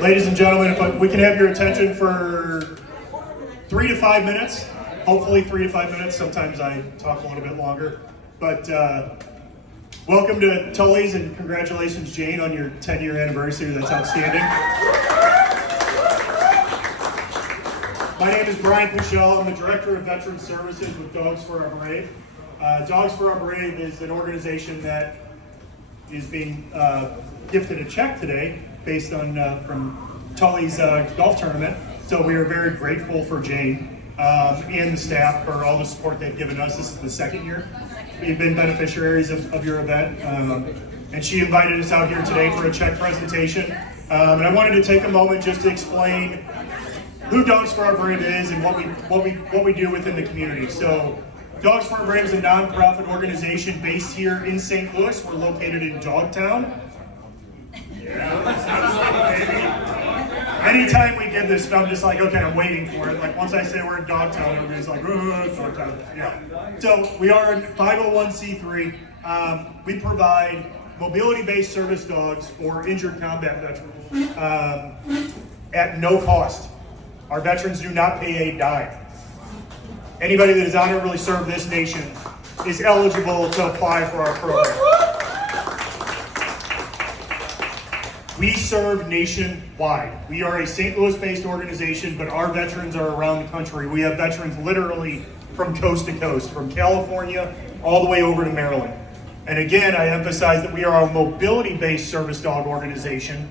Ladies and gentlemen, if we can have your attention for 3 to 5 minutes, hopefully 3 to 5 minutes. Sometimes I talk a little bit longer. But welcome to Tully's, and congratulations, Jane, on your 10-year anniversary. That's outstanding. My name is Brian Pichelle. I'm the Director of Veteran Services with Dogs for Our Brave. Dogs for Our Brave is an organization that is being gifted a check today based on from Tully's golf tournament. So we are very grateful for Jane and the staff for all the support they've given us. This is the second year we've been beneficiaries of your event. And she invited us out here today for a check presentation. And I wanted to take a moment just to explain who Dogs for Our Brave is and what we do within the community. So Dogs for Our Brave is a nonprofit organization based here in St. Louis. We're located in Dogtown. Anytime we get this, I'm just like, okay, I'm waiting for it. Like once I say we're in Dogtown, everybody's like, oh, Dogtown. Yeah. So we are a 501c3. We provide mobility-based service dogs for injured combat veterans at no cost. Our veterans do not pay a dime. Anybody that has honorably served this nation is eligible to apply for our program. We serve nationwide. We are a St. Louis-based organization, but our veterans are around the country. We have veterans literally from coast to coast, from California all the way over to Maryland. And again, I emphasize that we are a mobility-based service dog organization.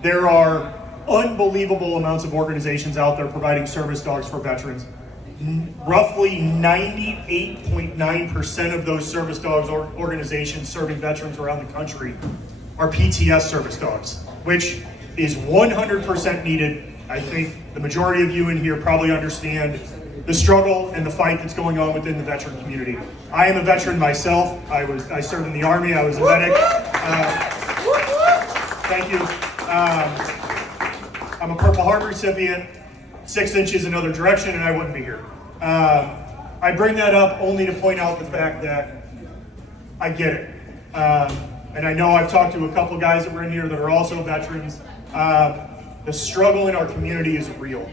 There are unbelievable amounts of organizations out there providing service dogs for veterans. Roughly 98.9% of those service dogs or organizations serving veterans around the country are PTS service dogs, which is 100% needed. I think the majority of you in here probably understand the struggle and the fight that's going on within the veteran community. I am a veteran myself. I served in the Army. I was a medic. Thank you. I'm a Purple Heart recipient, 6 inches in other direction, and I wouldn't be here. I bring that up only to point out the fact that I get it. And I know I've talked to a couple of guys that were in here that are also veterans. The struggle in our community is real.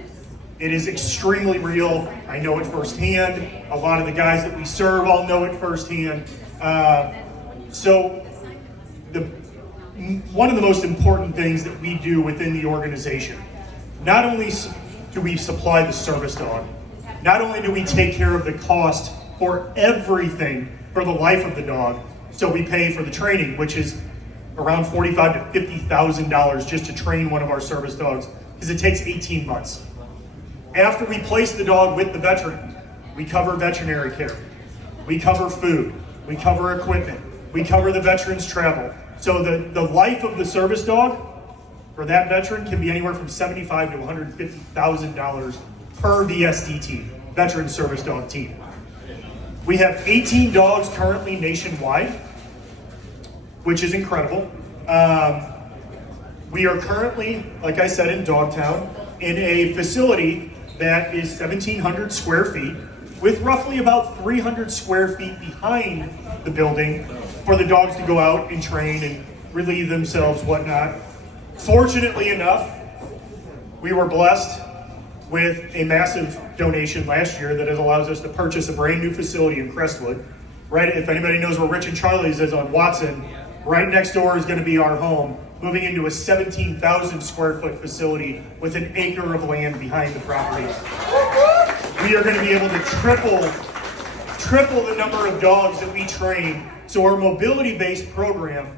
It is extremely real. I know it firsthand. A lot of the guys that we serve all know it firsthand. So one of the most important things that we do within the organization, not only do we supply the service dog, not only do we take care of the cost for everything for the life of the dog, so we pay for the training, which is around $45,000 to $50,000 just to train one of our service dogs, because it takes 18 months. After we place the dog with the veteran, we cover veterinary care, we cover food, we cover equipment, we cover the veteran's travel. So the life of the service dog for that veteran can be anywhere from $75,000 to $150,000 per VSD team, Veteran Service Dog Team. We have 18 dogs currently nationwide, which is incredible. We are currently, like I said, in Dogtown, in a facility that is 1,700 square feet, with roughly about 300 square feet behind the building for the dogs to go out and train and relieve themselves, whatnot. Fortunately enough, we were blessed with a massive donation last year that allows us to purchase a brand new facility in Crestwood. Right, if anybody knows where Rich and Charlie's is on Watson, right next door is going to be our home, moving into a 17,000 square foot facility with an acre of land behind the property. We are going to be able to triple the number of dogs that we train. So our mobility-based program,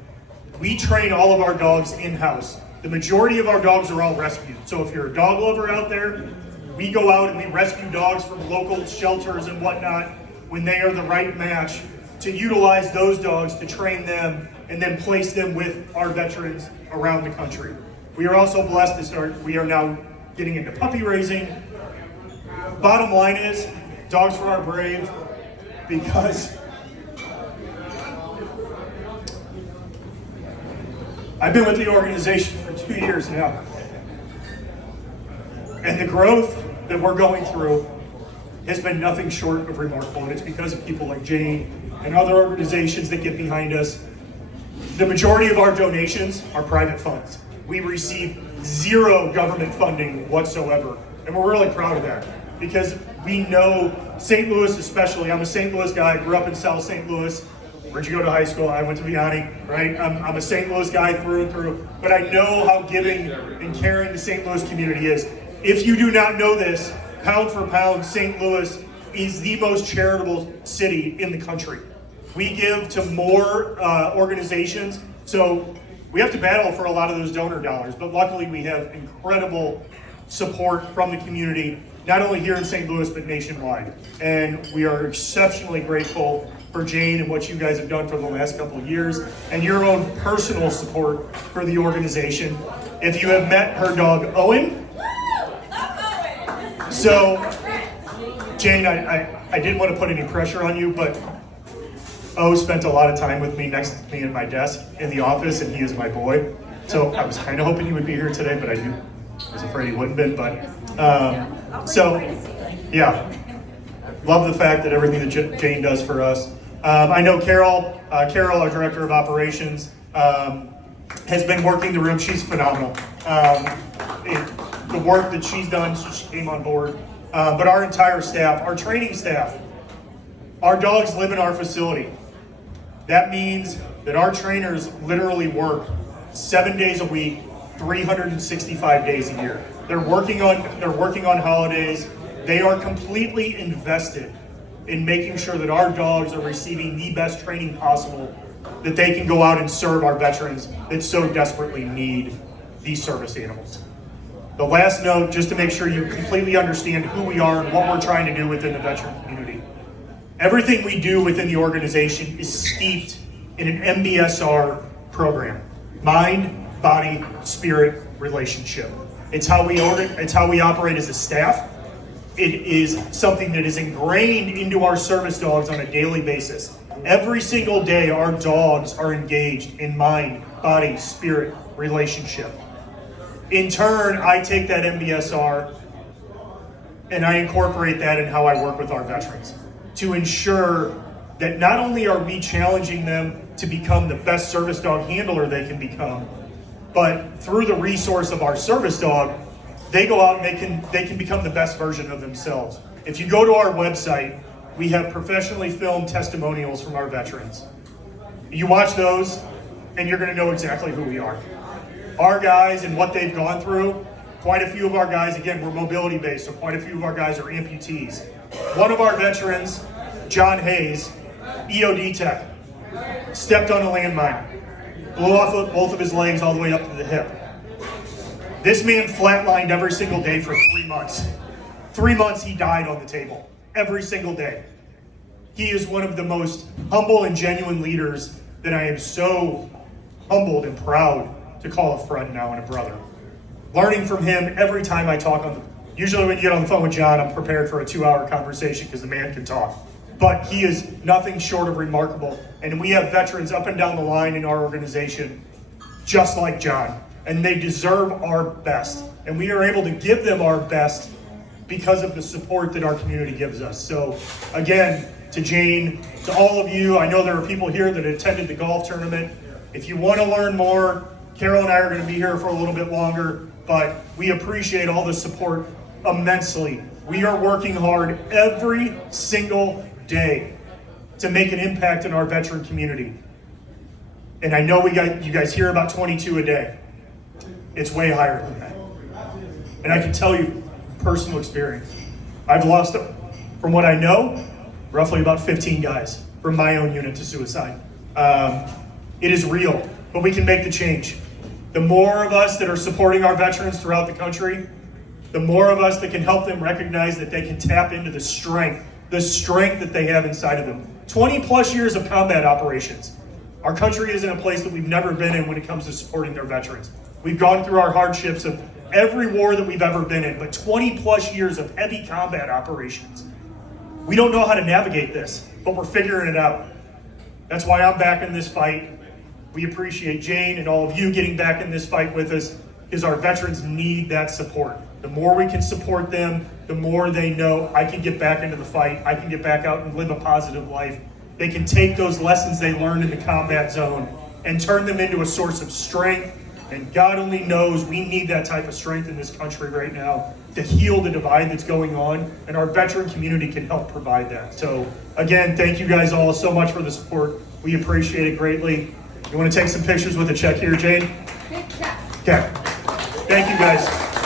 we train all of our dogs in-house. The majority of our dogs are all rescued. So if you're a dog lover out there, we go out and we rescue dogs from local shelters and whatnot when they are the right match, to utilize those dogs to train them and then place them with our veterans around the country. We are also blessed we are now getting into puppy raising. Bottom line is, Dogs for Our Brave, because I've been with the organization for 2 years now. And the growth that we're going through has been nothing short of remarkable, and it's because of people like Jane and other organizations that get behind us. The majority of our donations are private funds. We receive zero government funding whatsoever. And we're really proud of that because we know St. Louis especially. I'm a St. Louis guy, grew up in South St. Louis. Where'd you go to high school? I went to Vianney, right? I'm a St. Louis guy through and through, but I know how giving and caring the St. Louis community is. If you do not know this, pound for pound, St. Louis is the most charitable city in the country. We give to more organizations, so we have to battle for a lot of those donor dollars, but luckily we have incredible support from the community, not only here in St. Louis, but nationwide. And we are exceptionally grateful for Jane and what you guys have done for the last couple of years, and your own personal support for the organization. If you have met her dog, Owen. So, Jane, I didn't want to put any pressure on you, but O spent a lot of time with me next to me at my desk in the office, and he is my boy. So I was kind of hoping he would be here today, but I was afraid he wouldn't have been. But yeah, love the fact that everything that Jane does for us. I know Carol, our director of operations, has been working the room. She's phenomenal. The work that she's done since she came on board. But our entire staff, our training staff, our dogs live in our facility. That means that our trainers literally work 7 days a week, 365 days a year. They're working on holidays. They are completely invested in making sure that our dogs are receiving the best training possible, that they can go out and serve our veterans that so desperately need these service animals. The last note, just to make sure you completely understand who we are and what we're trying to do within the veteran community. Everything we do within the organization is steeped in an MBSR program. Mind, body, spirit, relationship. It's how we operate as a staff. It is something that is ingrained into our service dogs on a daily basis. Every single day, our dogs are engaged in mind, body, spirit, relationship. In turn, I take that MBSR and I incorporate that in how I work with our veterans to ensure that not only are we challenging them to become the best service dog handler they can become, but through the resource of our service dog, they go out and they can become the best version of themselves. If you go to our website, we have professionally filmed testimonials from our veterans. You watch those and you're going to know exactly who we are. Our guys and what they've gone through, quite a few of our guys, again, we're mobility based, so quite a few of our guys are amputees. One of our veterans, John Hayes, EOD tech, stepped on a landmine, blew off both of his legs all the way up to the hip. This man flatlined every single day for 3 months. 3 months he died on the table, every single day. He is one of the most humble and genuine leaders that I am so humbled and proud to call a friend now and a brother. Learning from him every time I talk usually when you get on the phone with John, I'm prepared for a 2-hour conversation because the man can talk. But he is nothing short of remarkable. And we have veterans up and down the line in our organization just like John. And they deserve our best. And we are able to give them our best because of the support that our community gives us. So again, to Jane, to all of you, I know there are people here that attended the golf tournament. If you want to learn more, Carol and I are going to be here for a little bit longer, but we appreciate all the support immensely. We are working hard every single day to make an impact in our veteran community. And I know you guys hear about 22 a day. It's way higher than that. And I can tell you personal experience. I've lost, from what I know, roughly about 15 guys from my own unit to suicide. It is real, but we can make the change. The more of us that are supporting our veterans throughout the country, the more of us that can help them recognize that they can tap into the strength that they have inside of them. 20 plus years of combat operations. Our country is in a place that we've never been in when it comes to supporting their veterans. We've gone through our hardships of every war that we've ever been in, but 20 plus years of heavy combat operations. We don't know how to navigate this, but we're figuring it out. That's why I'm back in this fight. We appreciate Jane and all of you getting back in this fight with us, because our veterans need that support. The more we can support them, the more they know I can get back into the fight, I can get back out and live a positive life. They can take those lessons they learned in the combat zone and turn them into a source of strength And God only knows we need that type of strength in this country right now to heal the divide that's going on, and our veteran community can help provide that. So again, thank you guys all so much for the support. We appreciate it greatly. You want to take some pictures with a check here, Jane? Big check. Okay. Thank you guys.